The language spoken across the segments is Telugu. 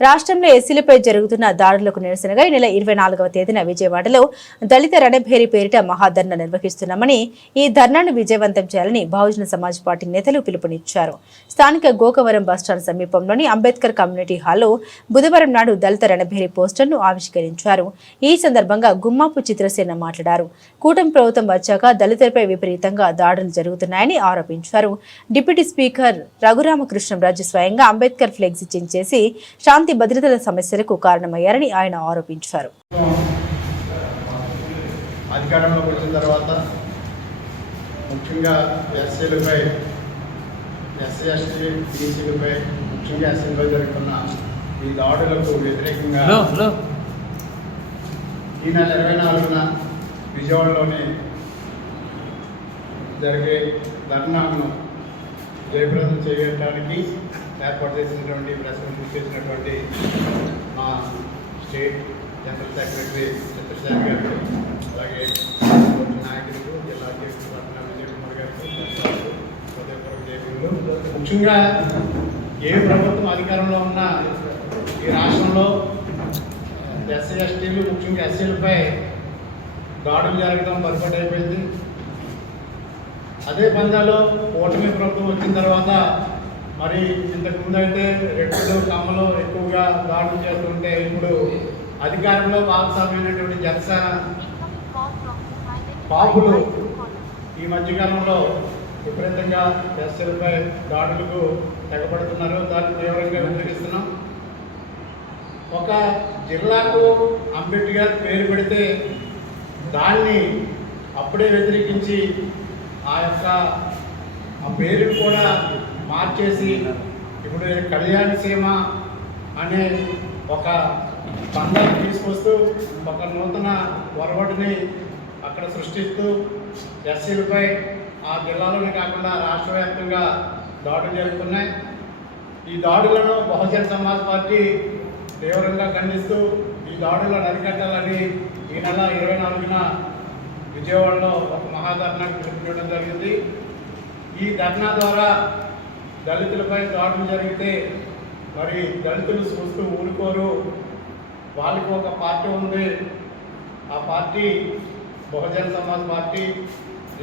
రాష్ట్రంలో ఎస్సీలపై జరుగుతున్న దాడులకు నిరసనగా ఈ నెల ఇరవై నాలుగవ తేదీన విజయవాడలో దళిత రణభేరి పేరిట మహాధర్నా నిర్వహిస్తున్నామని ఈ ధర్నాను విజయవంతం చేయాలని బహుజన సమాజ్ పార్టీ నేతలు పిలుపునిచ్చారు. స్థానిక గోకవరం బస్టాండ్ సమీపంలోని అంబేద్కర్ కమ్యూనిటీ హాల్లో బుధవారం నాడు దళిత రణభేరి పోస్టర్ను ఆవిష్కరించారు. ఈ సందర్భంగా గుమ్మాపు చిత్రసేన మాట్లాడారు. కూటమి ప్రభుత్వం వచ్చాక దళితులపై విపరీతంగా దాడులు జరుగుతున్నాయని ఆరోపించారు. డిప్యూటీ స్పీకర్ రఘురామకృష్ణంరాజు స్వయంగా అంబేద్కర్ ఫ్లెక్సీ చించేసి శాంతి భద్రతల సమస్యలకు కారణమయ్యారని ఆయన ఆరోపించారు. అధికారంలోకి వచ్చిన తర్వాత ముఖ్యంగా ఎస్సీలపై ఎస్సీ ఎస్టీ బీసీలపై ముఖ్యంగా ఎస్సీలపై జరుగుతున్న ఈ దాడులకు వ్యతిరేకంగా ఈ నెల ఇరవై నాలుగున విజయవాడలోని జరిగే ధర్నాను జయప్రదం చేయడానికి ఏర్పాటు చేసినటువంటి ప్రెస్ చేసినటువంటి మా స్టేట్ జనరల్ సెక్రటరీ చంద్రశేఖర్ గారికి అలాగే నాయకులకు జిల్లా అధ్యక్షుడు రత్న విజయ్ కుమార్ గారికి హృదయపూర్వక ముఖ్యంగా ఏ ప్రభుత్వం అధికారంలో ఉన్నా ఈ రాష్ట్రంలో ఎస్సీ ఎస్టీలు ముఖ్యంగా ఎస్సీలపై దాడులు జరగడం పొరపాటు అయిపోయింది. అదే పందాలో ఓటమి ప్రభుత్వం వచ్చిన తర్వాత మరి ఇంతకు ముందు అయితే రెడ్లు కమ్మలు ఎక్కువగా దాడులు చేస్తుంటే ఇప్పుడు అధికారంలో భాగస్వామ్యమైనటువంటి జనసేన పాపులు ఈ మధ్యకాలంలో విపరీతంగా ఎస్ఎల్పై దాడులకు తెగబడుతున్నారు దాన్ని తీవ్రంగా వ్యతిరేకిస్తున్నాం. ఒక జిల్లాకు అంబేద్కర్ పేరు పెడితే దాన్ని అప్పుడే వ్యతిరేకించి ఆ యొక్క ఆ పేరుని కూడా మార్చేసి ఇప్పుడు కళ్యాణ సీమ అనే ఒక పందాన్ని తీసుకొస్తూ ఒక నూతన వరవడిని అక్కడ సృష్టిస్తూ ఎస్సీలపై ఆ జిల్లాలోనే కాకుండా రాష్ట్ర వ్యాప్తంగా దాడులు జరుగుతున్నాయి. ఈ దాడులను బహుజన సమాజ్ పార్టీ తీవ్రంగా ఖండిస్తూ ఈ దాడులను అరికట్టాలని ఈ నెల ఇరవై నాలుగున విజయవాడలో ఒక మహాధర్నాకు పిలుపునివ్వడం జరిగింది. ఈ ధర్నా ద్వారా దళితులపై దాడులు జరిగితే మరి దళితులు చూస్తూ ఊరుకోరు. వాళ్ళకి ఒక పార్టీ ఉంది. ఆ party Bahujan Samaj party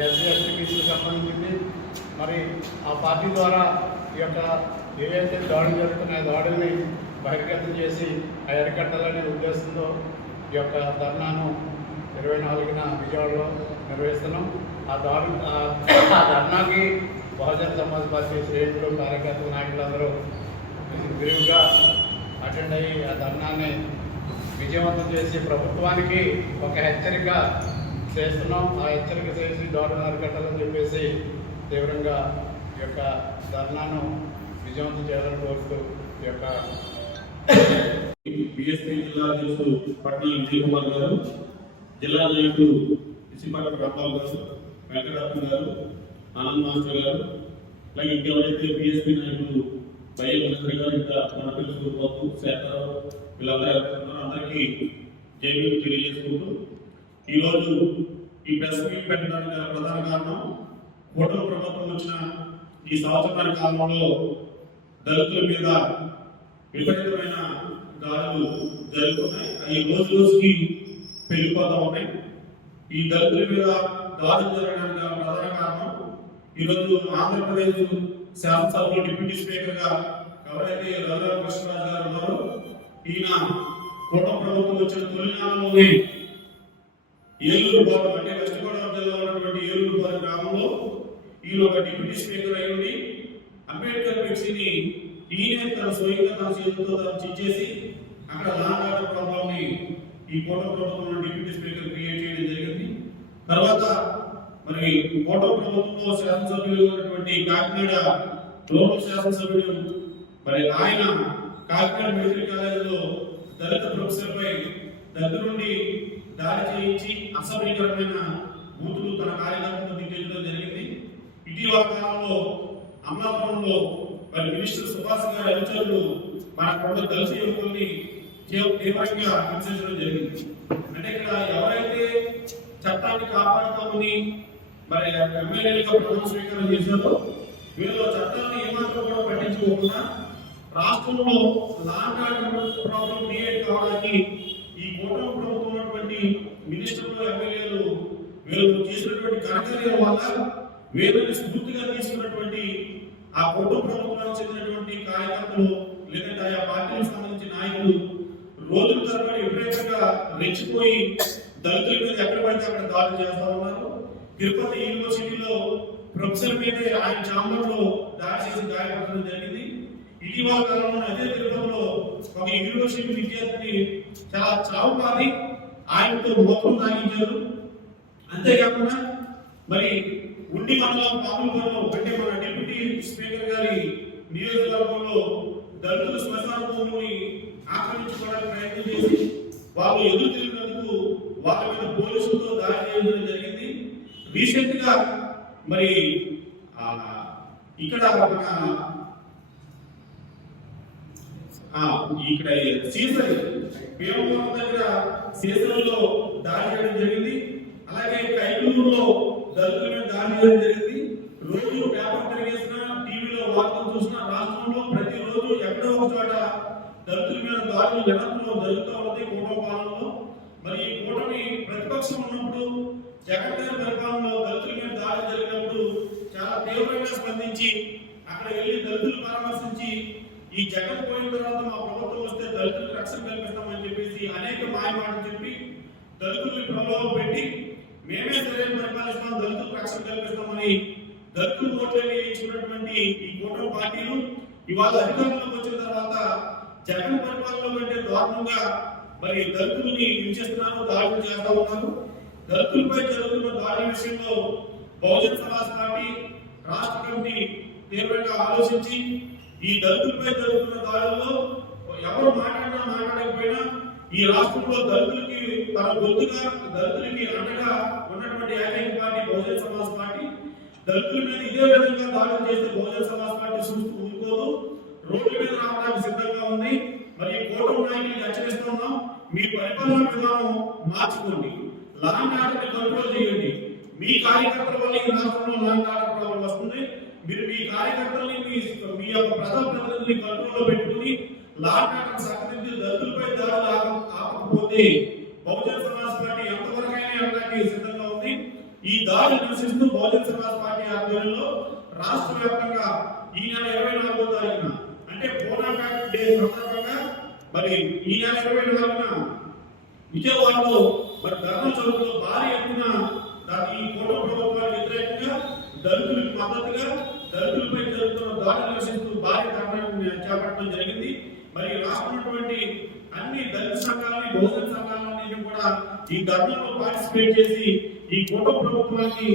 SC ఎస్టీకి సంబంధించింది. మరి ఆ పార్టీ ద్వారా ఈ యొక్క ఏవైతే దాడులు జరుగుతున్నాయో దాడుల్ని బహిర్గతం చేసి ఆ అరికట్టాలనే ఉద్దేశంతో ఈ యొక్క ధర్నాను ఇరవై నాలుగున విజయవాడలో నిర్వహిస్తున్నాం. ఆ దాడు ఆ- ఆ ధర్నాకి బహుజన సమాజ్ పార్టీ శ్రేణులు కార్యకర్తలు నాయకులందరూ విరివిగా అటెండ్ అయ్యి ఆ ధర్నాన్ని విజయవంతం చేసి ప్రభుత్వానికి ఒక హెచ్చరిక చేస్తున్నాం. ఆ హెచ్చరిక చేసి దాడులను అరికట్టాలని చెప్పేసి తీవ్రంగా ఈ యొక్క ధర్నాను విజయవంతం చేయాలని కోరుతూ ఈ యొక్క బిఎస్పీ జిల్లా అధ్యక్షుడు పట్నం విజయ్ కుమార్ గారు జిల్లా నాయకుడు ఇసిపాటి రాంబాబు గారు వెంకటరత్న గారు ఆనంద్ మాస్టర్ గారు అలాగే ఇంకెవరైతే బిఎస్పీ నాయకులు బయ్య మంత్రి గారు ఇంకా మన తెలుసు బాబు శేఖరరావు వీళ్ళందరూ అందరికీ జైలు తెలియజేసుకుంటూ ఈరోజు ఈ ప్రెస్ మీట్ పెట్టడానికి ప్రధాన కారణం కూటమి ప్రభుత్వం వచ్చిన ఈ సంవత్సరాల కాలంలో దళితుల మీద విపరీతమైన దాడులు జరుగుతున్నాయి. అవి రోజు రోజుకి పెరిగిపోతా ఉన్నాయి. ఈ దళితుల మీద దాడులు జరగడానికి ప్రధాన కారణం ఈరోజు ఆంధ్రప్రదేశ్ శాసనసభలో డిప్యూటీ స్పీకర్గా ఎవరైతే రఘురామకృష్ణరాజు గారు ఉన్నారో. ఈయన కోట ప్రభుత్వం వచ్చిన తొలినామంలోనే ఏలూరు పాలెం అంటే వెస్ట్ గోదావరి జిల్లాలో ఉన్నటువంటి ఏలూరు పాలెం గ్రామంలో ఈయన ఒక డిప్యూటీ స్పీకర్ అయి ఉండి అంబేద్కర్ ఫ్లెక్సీని ఈయనే తన స్వయంగా తన చేతులతో తను చేసి అక్కడ లాంగ్ ఆర్డర్ ఈ కోట ప్రభుత్వంలో డిప్యూటీ స్పీకర్ క్రియేట్ చేయడం జరిగింది. తర్వాత మరి కోట ప్రభుత్వంలో శాసనసభ్యులు ఉన్నటువంటి కాకినాడ లోకల్ శాసనసభ్యుడు మరి ఆయన కాకినాడ మెడికల్ కాలేజీలో దళిత ప్రొఫెసర్ పై దగ్గర నుండి దాడి చేయించి అసభ్యకరమైన బూతులు తన కార్యకర్తలు దిగ్గజడం జరిగింది. ఇటీవల కాలంలో అమలాపురంలో మరి మినిస్టర్ సుభాష్ గారి అనుచరులు మన కొండ దళిత యువకుల్ని తీవ్రంగా హింసించడం జరిగింది. అంటే ఇక్కడ ఎవరైతే చట్టాన్ని కాపాడుతామని మరి ఎమ్మెల్యేలుగా ప్రమాణ స్వీకారం చేశారు వీళ్ళు చట్టాన్ని ఏమాత్రం కూడా పట్టించుకోకుండా రాష్ట్రంలో లాంగ్ క్రియేట్ కావడానికి ఈ కూటమి ప్రభుత్వం మినిస్టర్లు ఎమ్మెల్యేలు వీళ్ళు చేసినటువంటి ఘనకార్యాల వల్ల వీళ్ళని స్ఫూర్తిగా తీసుకున్నటువంటి ఆ కూటమి ప్రభుత్వానికి చెందినటువంటి కార్యకర్తలు లేదంటే ఆయా పార్టీలకు సంబంధించిన నాయకులు రోజుల తరబడి విపరీతంగా రెచ్చిపోయి దళితుల మీద ఎక్కడ పడితే అక్కడ దాడులు చేస్తా ఉన్నారు. తిరుపతి యూనివర్సిటీలో ప్రొఫెసర్ మీద ఆయన చాంబర్లో దాడి చేసి గాయపడడం జరిగింది. ఇటీవల కాలంలో అదే తిరుపతిలో ఒక యూనివర్సిటీ విద్యార్థిని చాలా చావు కాది ఆయనతో మోపం తాగించారు అంతేకాకుండా మరి ఉండి మండలం పాపులపురంలో అంటే మన డిప్యూటీ స్పీకర్ గారి నియోజకవర్గంలో దళితుల శ్మశాన భూముని ఆక్రమించుకోవడానికి ప్రయత్నం చేసి వాళ్ళు ఎదురు తిరిగినందుకు వాళ్ళ మీద పోలీసులతో దాడి చేయడం జరిగింది. రీసెంట్గా మరి ఆ, ఇక్కడ మన ఇక్కడ సీసరి పేరుపురం దగ్గర సీసరిలో దాడి చేయడం జరిగింది. అలాగే కైకూరులో దళితుల మీద దాడి చేయడం జరిగింది. రోజు పేపర్ తిరిగేసిన టీవీలో వార్తలు చూసిన రాష్ట్రంలో ప్రతిరోజు ఎక్కడో ఒక చోట దళితుల మీద దాడులు నిరంతరం జరుగుతూ ఉన్నది కూటమి పాలనలో మరి ఈ కూటమి ప్రతిపక్షం ఉన్నప్పుడు జగన్ గారి పరిపాలనలో దళితుల మీద దాడి జరిగినప్పుడు చాలా తీవ్రంగా స్పందించి అక్కడ వెళ్ళి దళితులు పరామర్శించి ఈ జగన్ పోయిన తర్వాత మా ప్రభుత్వం వస్తే దళితులకు రక్షణ కల్పిస్తామని చెప్పేసి అనేక మాయ మాటలు చెప్పి దళితుల్ని ప్రలోభ పెట్టి మేమే సరైన పరిపాలిస్తాం దళితులకు రక్షణ కల్పిస్తామని దళితులు ఓట్లు ఇచ్చినటువంటి ఈ కూటమి పార్టీలు ఇవాళ అధికారంలోకి వచ్చిన తర్వాత జగన్ పరిపాలన కంటే దారుణంగా మరి దళితుల్ని హింసిస్తున్నారు దాడులు చేస్తా ఉన్నారు. దళితులపై జరుగుతున్న దాడి విషయంలో బహుజన సమాజ్ పార్టీ రాష్ట్ర కమిటీ తీవ్రంగా ఆలోచించి ఈ దళితులపై జరుగుతున్న దాడుల్లో ఎవరు మాట్లాడినా మాట్లాడకపోయినా ఈ రాష్ట్రంలో దళితులకి తన గొంతుగా దళితులకి అండగా ఉన్నటువంటి ఏకైక పార్టీ బహుజన సమాజ్ పార్టీ. దళితుల మీద ఇదే విధంగా దాడులు చేస్తే బహుజన సమాజ్ పార్టీ చూస్తూ ఊరుకోదు రోడ్ల మీద రావడానికి సిద్ధంగా ఉంది. మరి కోటం నాయకులు హెచ్చరిస్తున్నాం మీ పరిపాలన విధానం మార్చుకోండి. లాండ్ ఆర్డర్ కంట్రోల్ చేయండి. మీ కార్యకర్తల వల్ల ఈ రాష్ట్రంలో లాండ్ ఆర్డర్ ప్రాబ్లం వస్తుంది. మీరు మీ కార్యకర్తల్ని మీ మీ యొక్క ప్రజా ప్రతినిధుల్ని కంట్రోల్లో పెట్టుకుని లాండ్ ఆర్డర్ సహకరించి దళితులపై దాడులు ఆపకపోతే బహుజన్ సమాజ్ పార్టీ ఎంతవరకైనా వెళ్ళడానికి సిద్ధంగా ఉంది? ఈ దాడి నిరసిస్తూ బహుజన్ సమాజ్ పార్టీ ఆధ్వర్యంలో రాష్ట్ర వ్యాప్తంగా ఈ నెల ఇరవై నాలుగో తారీఖున అంటే పోనా డే సందర్భంగా మరి ఈ నెల ఇరవై నాలుగున విజయవాడలో మరి ధర్మ చౌకలో భారీ ఎత్తున దాని ఈ కోట ప్రభుత్వానికి వ్యతిరేకంగా దళితులకు మద్దతుగా దళితులపై జరుగుతున్న దాడులు నిరసిస్తూ భారీ ధర్నాన్ని చేపట్టడం జరిగింది. మరి రాష్ట్రమైనటువంటి అన్ని దళిత సంఘాలని బహుజన సంఘాలన్నింటినీ కూడా ఈ ధర్నంలో పార్టిసిపేట్ చేసి ఈ కోట ప్రభుత్వానికి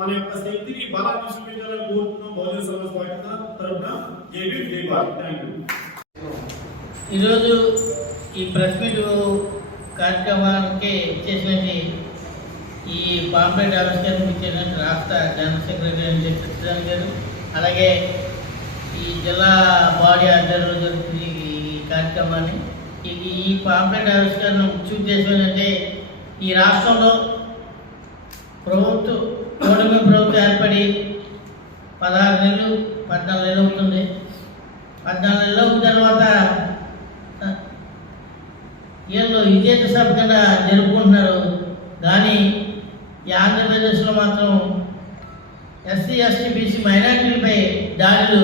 మన యొక్క శక్తిని బలాన్ని చూపించాలని కోరుతున్నాం బహుజన సమాజ్ పార్టీ తరఫున. జై భీమ్ జై భారత్. థ్యాంక్ యూ ఈరోజు ఈ ప్రెస్ మీట్ కార్యక్రమానికి చేసినట్టు ఈ పాంప్లెట్ ఆవిష్కరణ ఇచ్చేటువంటి రాష్ట్ర జనరల్ సెక్రటరీ అని చెప్పి సత్యనారాయణ గారు అలాగే ఈ జిల్లా బాడీ ఆధ్వర్యంలో జరుగుతుంది ఈ కార్యక్రమాన్ని. ఇది ఈ పాంప్లెట్ ఆవిష్కరణ ముఖ్య ఉద్దేశం ఏంటంటే ఈ రాష్ట్రంలో ప్రభుత్వం కూటమి ప్రభుత్వం ఏర్పడి పదహారు నెలలు పద్నాలుగు నెలలు అవుతుంది. పద్నాలుగు నెలలు తర్వాత వీళ్ళు విజేత సభ కింద జరుపుకుంటున్నారు కానీ ఈ ఆంధ్రప్రదేశ్లో మాత్రం ఎస్సీ ఎస్టీ బీసీ మైనారిటీలపై దాడులు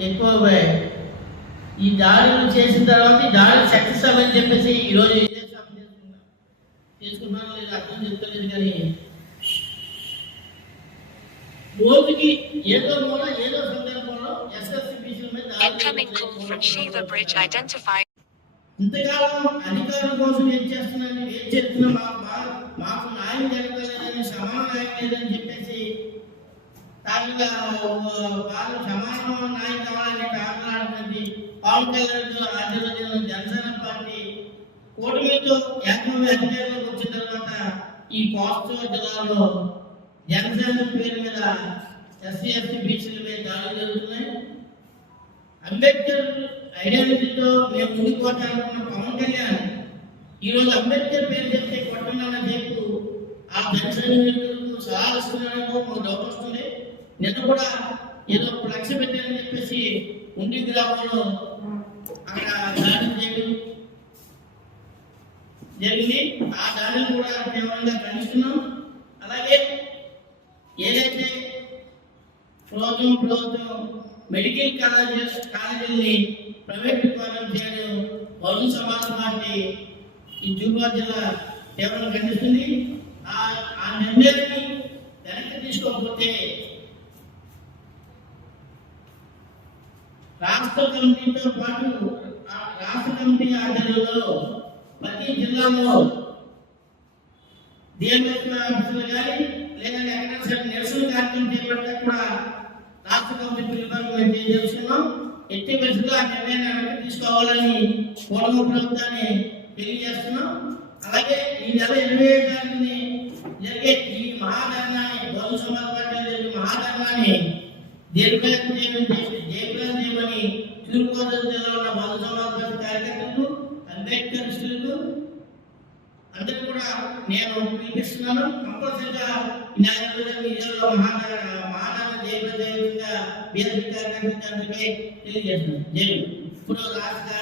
ఎక్కువయ్యాయి ఈ దాడులు చేసిన తర్వాత ఈ దాడులు సక్సెస్ అవ్వని చెప్పేసి ఈరోజు విజేత సభ చేసుకున్నారో లేదు అర్థం చెప్తలేదు కానీ రోజుకి ఏదో మూల ఏదో సందర్భంలో ఎస్ఎస్సీ బీసీల మీద ఇంతకాలం అధికారం కోసం ఏం చేస్తున్నాను ఏం చేస్తున్నా మాకు మా- మాకు న్యాయం జరగలేదని సమాన న్యాయం లేదని చెప్పేసి తాజాగా వాళ్ళు సమాన న్యాయం కావాలని కారణాడుతుంది పవన్ కళ్యాణ్ ఆధ్వర్యంలో జనసేన పార్టీ కూటమితో ఏకమే అధికారంలోకి వచ్చిన తర్వాత ఈ కోస్తా జిల్లాలో జనసేన పేరు మీద ఎస్సీ ఎస్టీ బీసీల మీద దాడులు జరుగుతున్నాయి. అంబేద్కర్ ఐడియాలజీతో మేము ముందుకు పవన్ కళ్యాణ్ ఈరోజు అంబేద్కర్ పేరు చెప్తే కొట్టమన్న చెప్పు ఆ జనసేన వ్యక్తులకు సలహాలు ఇస్తున్నారని మాకు డబ్బు వస్తుంది. నిన్న కూడా ఏదో ఒక లక్ష పెట్టారని చెప్పేసి ఉండి గ్రామంలో అక్కడ దాడి చేయడం జరిగింది. ఆ దానిని కూడా తీవ్రంగా ఖండిస్తున్నాం. అలాగే ఏదైతే ప్రభుత్వం ప్రభుత్వం మెడికల్ కాలేజెస్ కాలేజీల్ని ప్రైవేట్ విభాగం చేయడం బహుజన సమాజ్ పార్టీ ఈ జూబాద్ జిల్లా తీవ్రంగా ఖండిస్తుంది. ఆ ఆ నిర్ణయాన్ని వెనక్కి తీసుకోకపోతే రాష్ట్ర కమిటీతో పాటు ఆ రాష్ట్ర కమిటీ ఆధ్వర్యంలో ప్రతి జిల్లాలో డిఎంఎస్ ఆఫీసులు కానీ లేదా ఎక్కడ సరే నిరసన కార్యక్రమం చేపడితే కూడా రాష్ట్ర కమిటీ పిలుపులకు తెలియజేస్తున్నాం ఎట్టి పరిస్థితుల్లో ఆ నిర్ణయాన్ని తీసుకోవాలని పూర్వ ప్రభుత్వాన్ని తెలియజేస్తున్నాం. అలాగే ఈ నెల ఇరవై ఏడు తారీఖుని జరిగే ఈ మహాధర్నాన్ని బౌద్ధ సమాజ పార్టీ జరిగే మహాధర్నాన్ని దీర్ఘాయం చేయమని జయప్రదం చేయమని తూర్పుగోదావరి జిల్లాలో ఉన్న బౌద్ధ సమాజ పార్టీ కార్యకర్తలకు అందరూ కూడా నేను పిలిపిస్తున్నాను కంపల్సరిగా ఈ నెల ఇరవై తొమ్మిది జిల్లాలో మహానగర మహానగర జయప్రదంగా బీఆర్పీ కార్యకర్తలకు తెలియజేస్తున్నాను. జై ఇప్పుడు రాష్ట్ర